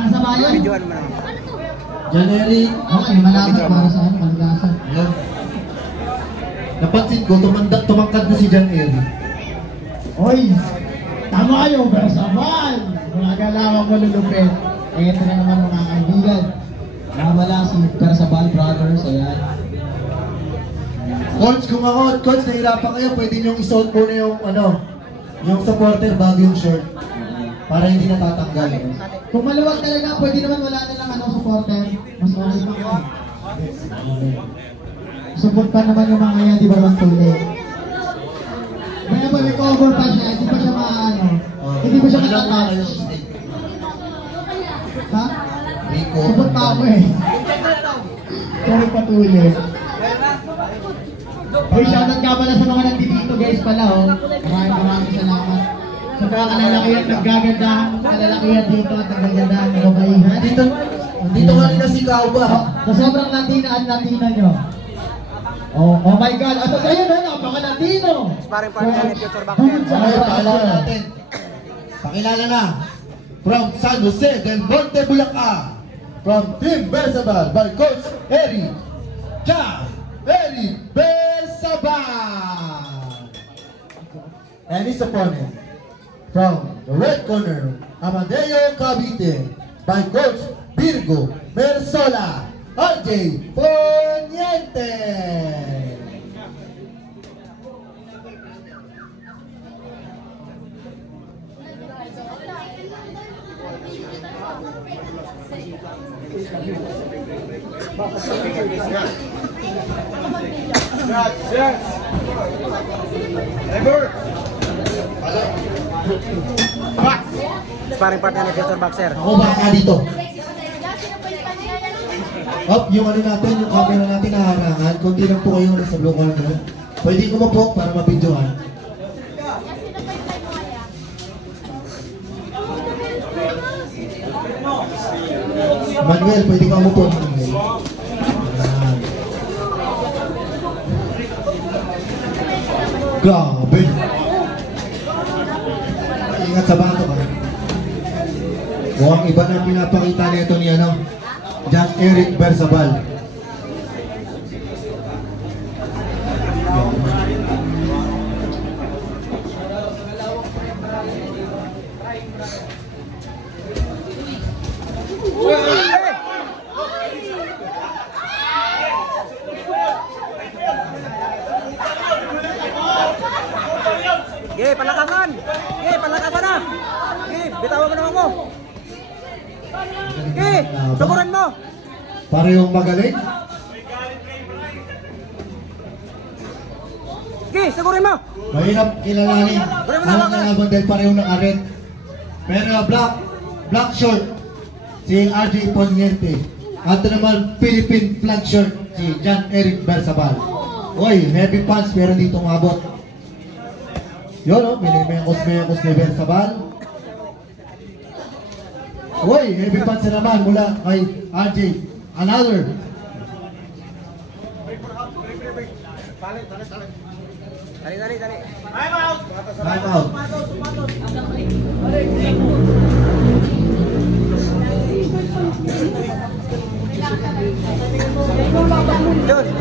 Para sa bayan. Videoan mo naman. John Eric. Okay, malapit para sa ano, kaligasan. Napansin ko, tumangkad na si John Eric. Hoy! Tama kayo, Bersabal! Mga galawang malulupit. Eh, ito na naman mga kaibigan. Nawala si Bersabal Brothers, ayan. Coach, kung ako, coach, nahirapan kayo, pwede niyong isuot muna yung, yung supporter bago yung short. Para hindi natatanggal. Kung maluwag talaga, pwede naman wala nilang supporter. Mas okay pa ka. Support pa naman yung mga yan, di ba naman tuloy? Kaya ba, may cover pa siya, hindi pa siya hindi pa siya matatouch. Ha? Support pa ako eh. Sorry patuloy. Hey, shoutout nga pala sa mga nandito guys pala Maraming salamat. Sa mga kalalakihan, naggagandahan, kalalakihan dito at naggagandahan, nagbabayihan. Dito kanina si Kauba. Sa sobrang Latina at Latina nyo. Oh my God! At ayun napaka-Latino! Sparring partner ni Future Boxer. Okay, pakilala natin. Pakilala na. From San Jose del Monte, Bulacan. From Team Bersabal by Coach Eric Bersabal. And his opponent from the red corner, Amadeo Cavite by Coach Virgo Mersola, RJ Poniente. Sparring partner ni Future Boxer. Ako baka dito. Yung natin, yung camera natin naharangan. Kunti lang po kayo sa blue corner. Pwede ko po para mapidyohan. Manuel, pwede ka mo po. Manuel. Grabe. Ingat sa bato ka. Mukhang iba na pinapakita nito ni John Eric Bersabal. Palakasan na! Bitawan mo naman mo! Suburan mo! Parehong magaling? Sugurin mo! Mahirap kilalanin. Alam na naman dahil parehong nakaret. Pero black short si RJ Poniente. At naman Philippine flag short si John Eric Bersabal. Uy, heavy punch pero dito umabot. Yun minimekos ni Bersabal. Uy, heavy punch na naman mula kay RJ. Another. Dali. Time out.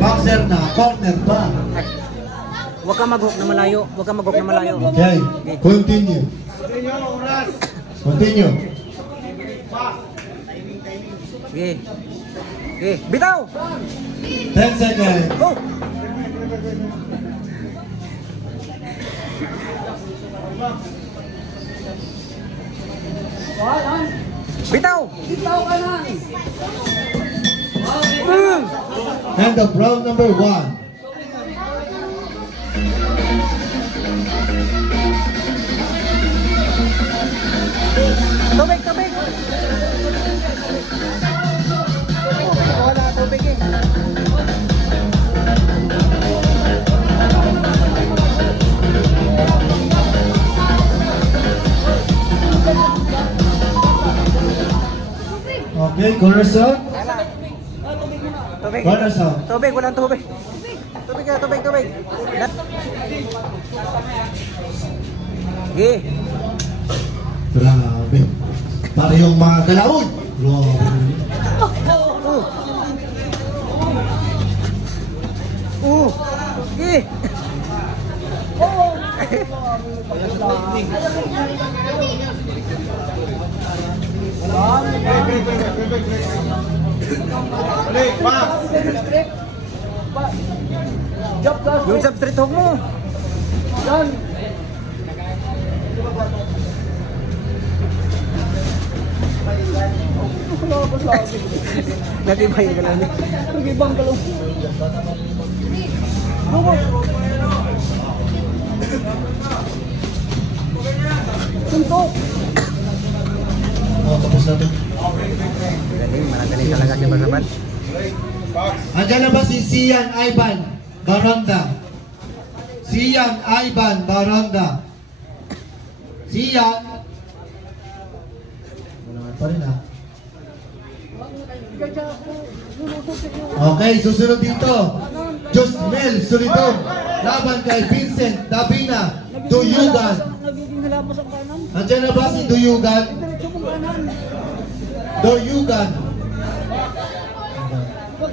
Boxer na, corner ba? Huwag kang mag-hook na malayo. Okay, continue. Bitaw! 10 seconds. Go! Bitaw ka na! End of round number 1. Tubig! Wala, tubig eh. Okay, corner sound. Tubig. Corner sound. Tubig, walang tubig. Tubig. Grabe. Para yung mga galawon. Sige. Balik, Max! Yung substrate hog mo. Yan. Nag-ibay ka lang. Nag-ibang ka lang. Suntok. Tapos na to. Galing, managaling talaga si Basaban. Andiyan na ba si Sian Ivan Baronda? Sian Ivan Baronda. Sian. Wala naman pa rin ha. Okay, susunod dito. Josmel Solidon. Laban kay Vincent Davina Duyugan. Nagiging halapas ang kanan. Andiyan na ba si Duyugan? Diretso kong kanan. Duyugan.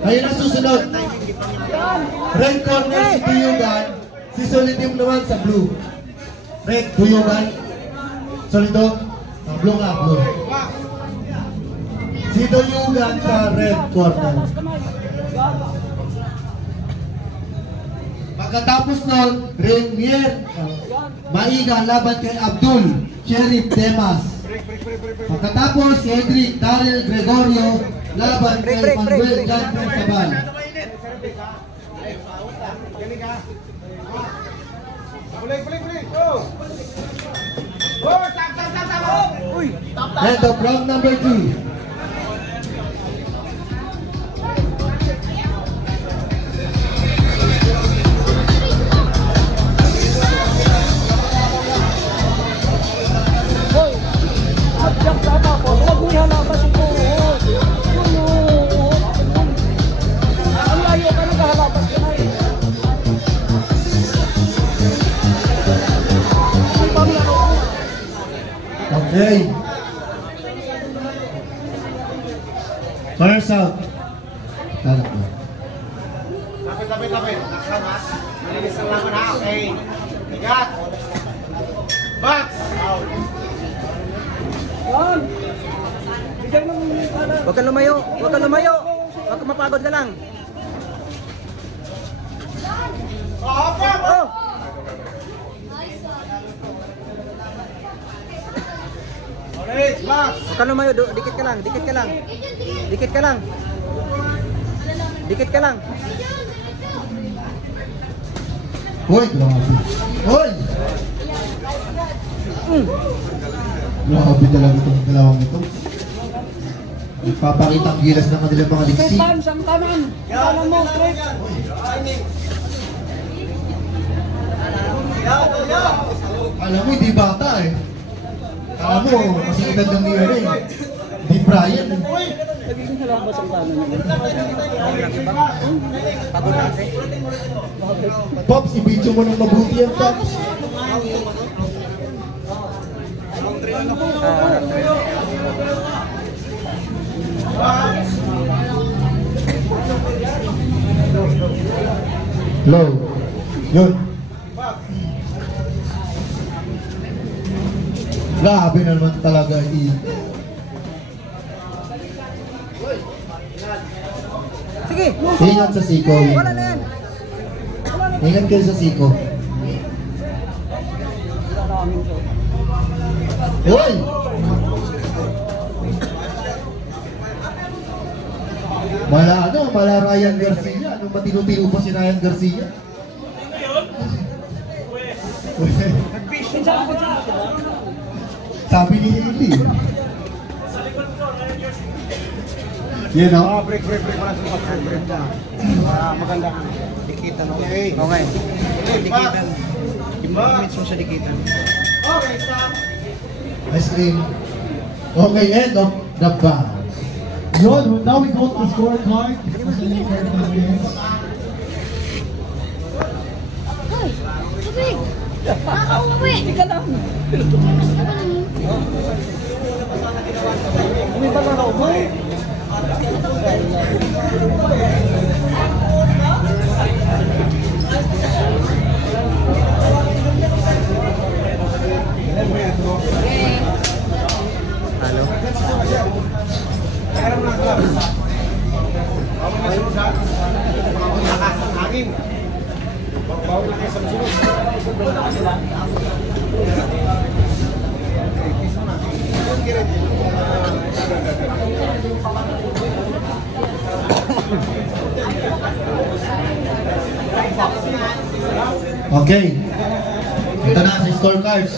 Ayun ang susunod. Red corner si Duyugan. Si Solidum naman sa blue. Red, Duyugan. Solidum. Ang blue nga, blue. Si Duyugan sa red corner. Pagkatapos nun, Renier Maiga laban kay Abdul Sheriff Demas. Pagkatapos, si Edric Daryl Gregorio laban kay Manuel Jan Sabal. End of round number 2. Diyan sama ko. Huwag mo halapas ito. Ang layo ka nang halapas ka na eh. Okay. First out. Talak mo. Lapit. Naksan ha. Malinis ang laman ha. Okay. Tigat. Box. Out. Yan. Bigyan mo ng kanan. Huwag kang lumayo. Huwag kang lumayo. Huwag kang mapagod ka lang. Oh! Alright, Max. Huwag kang lumayo. Dikit ka lang. Dikit ka lang. Dikit ka lang. Dikit ka lang. Hoy, grabe. Hoy! Grabe talaga itong dalawang ito. Nagpapakita ang gilas ng kanilang mga liksi. Sa kanan. Kanan mo, straight. Alam mo, hindi bata eh. Alam mo, kasi edad ng niya rin. Hindi Brian eh. Nagiging halapas ang kanan. Pagod lang kasi. Pops, i-video mo ng mabuti yan, Pops. Low. Yun. Grabe naman talaga Sige. Ingat sa siko. Wala na yan. Ingat kayo sa siko. Hoy! Mala Ryan Garcia. Anong matino-tino pa si Ryan Garcia? Sabi ni Haley. You know? Break. Break na. Maganda. Dikitan. Okay. Okay. Dikitan. Image mo sa dikitan. Okay, stop. Ice cream. Okay, end of the band. Yun, now we go to the scorecard. Hoy! Tubig! Nakauwi! Hindi ka lang. May pala na ubo. Okay. Ito na sa scorecards.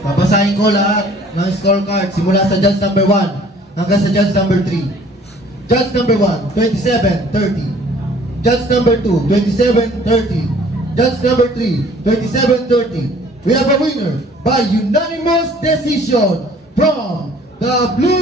Babasahin ko lahat ng scorecards simula sa judge number 1 hanggang sa judge number 3. Judge number 1, 27-30. Judge number 2, 27-30. Judge number 3, 27-30. We have a winner by unanimous decision from the blue